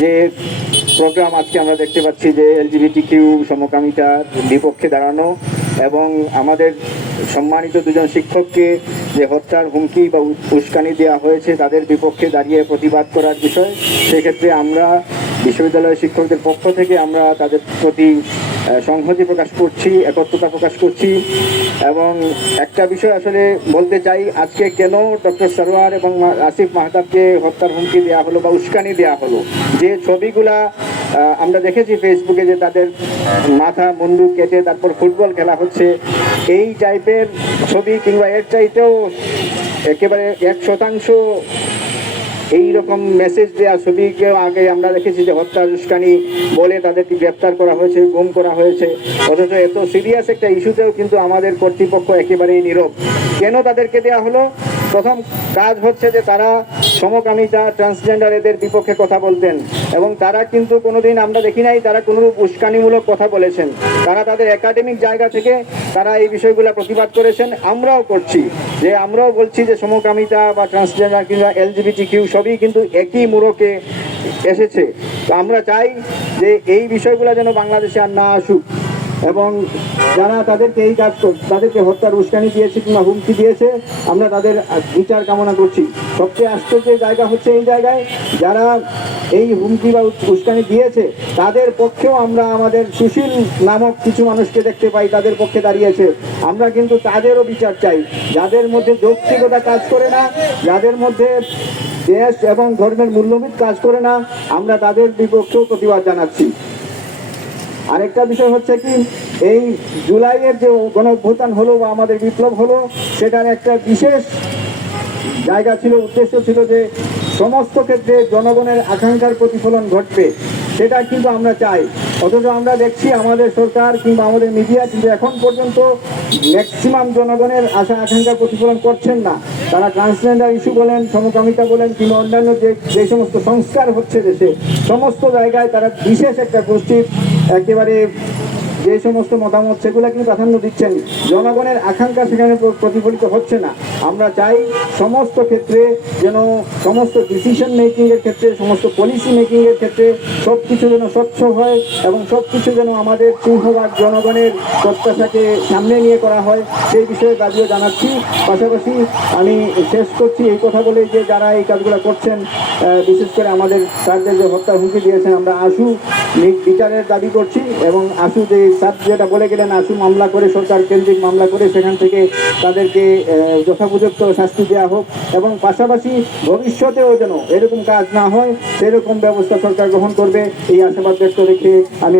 যে প্রোগ্রাম আজকে আমরা দেখতে পাচ্ছি যে এলজিবিটি কিউ সমকামিতার বিপক্ষে দাঁড়ানো এবং আমাদের সম্মানিত দুজন শিক্ষককে যে হত্যার হুমকি বা উস্কানি দেওয়া হয়েছে তাদের বিপক্ষে দাঁড়িয়ে প্রতিবাদ করার বিষয়। সেক্ষেত্রে আমরা বিশ্ববিদ্যালয়ের শিক্ষকদের পক্ষ থেকে আমরা তাদের প্রতি সংহতি প্রকাশ করছি, একত্রতা প্রকাশ করছি। এবং একটা বিষয় আসলে বলতে চাই, আজকে কেন ডক্টর সরোয়ার এবং আসিফ মাহতাবকে হত্যার হুমকি দেওয়া হলো বা উস্কানি দেওয়া হলো? যে ছবিগুলা আমরা দেখেছি ফেসবুকে যে তাদের মাথা, মুন্ডু কেটে তারপর ফুটবল খেলা হচ্ছে, এই টাইপের ছবি কিংবা এর চাইতেও একেবারে এক শতাংশ এই রকম মেসেজ দেওয়া ছবিকেও আগে আমরা দেখেছি যে হত্যা অনুষ্ঠানী বলে তাদেরকে গ্রেপ্তার করা হয়েছে, গুম করা হয়েছে। অথচ এত সিরিয়াস একটা ইস্যুতেও কিন্তু আমাদের কর্তৃপক্ষ একেবারেই নীরব। কেন তাদেরকে দেওয়া হলো? প্রথম কাজ হচ্ছে যে তারা সমকামিতা ট্রান্সজেন্ডার এদের বিপক্ষে কথা বলতেন। এবং তারা কিন্তু কোনোদিন আমরা দেখি নাই, তারা কোনো উস্কানিমূলক কথা বলেছেন। তারা তাদের একাডেমিক জায়গা থেকে তারা এই বিষয়গুলো প্রতিবাদ করেছেন। আমরাও করছি। যে আমরাও বলছি যে সমকামিতা বা ট্রান্সজেন্ডার কিংবা এলজিবিটি কিউ সবই কিন্তু একই মুরকে এসেছে। তো আমরা চাই যে এই বিষয়গুলো যেন বাংলাদেশে আর না আসুক। এবং যারা তাদেরকে এই কাজ তাদেরকে হত্যার উস্কানি দিয়েছে কিংবা হুমকি দিয়েছে, আমরা তাদের বিচার কামনা করছি। সবচেয়ে আশ্চর্যের জায়গা হচ্ছে এই জায়গায় যারা এই হুমকি বা উস্কানি দিয়েছে, তাদের পক্ষেও আমরা আমাদের সুশীল নামক কিছু মানুষকে দেখতে পাই, তাদের পক্ষে দাঁড়িয়েছে। আমরা কিন্তু তাদেরও বিচার চাই। যাদের মধ্যে যৌক্তিকতা কাজ করে না, যাদের মধ্যে দেশ এবং ধর্মের মূল্যবিদ কাজ করে না, আমরা তাদের বিপক্ষেও প্রতিবাদ জানাচ্ছি। আরেকটা বিষয় হচ্ছে কি, এই জুলাইয়ের যে গণ হলো বা আমাদের বিপ্লব হলো, সেটার একটা বিশেষ জায়গা ছিল, উদ্দেশ্য ছিল যে সমস্ত ক্ষেত্রে জনগণের আকাঙ্ক্ষার প্রতিফলন ঘটবে, সেটা কিন্তু আমরা চাই। অথচ আমরা দেখছি আমাদের সরকার কিংবা আমাদের মিডিয়া কিন্তু এখন পর্যন্ত ম্যাক্সিমাম জনগণের আশা, আকাঙ্ক্ষার প্রতিফলন করছেন না। তারা ট্রান্সজেন্ডার ইস্যু বলেন, সমকামিতা বলেন, কিংবা অন্যান্য যে যে সমস্ত সংস্কার হচ্ছে দেশে, সমস্ত জায়গায় তারা বিশেষ একটা গোষ্ঠীর একেবারে যে সমস্ত মতামত সেগুলো কিন্তু প্রাধান্য দিচ্ছেন। জনগণের আকাঙ্ক্ষা সেখানে প্রতিফলিত হচ্ছে না। আমরা চাই সমস্ত ক্ষেত্রে যেন সমস্ত ডিসিশন মেকিংয়ের ক্ষেত্রে, সমস্ত পলিসি মেকিংয়ের ক্ষেত্রে সব কিছু যেন স্বচ্ছ হয় এবং সব কিছু যেন আমাদের সিংহভাগ জনগণের প্রত্যাশাকে সামনে নিয়ে করা হয়, সেই বিষয়ে দাবিও জানাচ্ছি। পাশাপাশি আমি শেষ করছি এই কথা বলে যে যারা এই কাজগুলো করছেন বিশেষ করে আমাদের স্যারদের যে হত্যা হুমকি দিয়েছেন, আমরা নি- বিচারের দাবি করছি এবং আশু যে স্যার যেটা বলে গেলেন, আশু মামলা করে, সরকার কেন্দ্রিক মামলা করে, সেখান থেকে তাদেরকে যথাপযুক্ত শাস্তি দেওয়া হোক এবং পাশাপাশি ভবিষ্যতেও যেন এরকম কাজ না হয়, সেরকম ব্যবস্থা সরকার গ্রহণ করবে, এই আশাবাদ ব্যক্ত রেখে আমি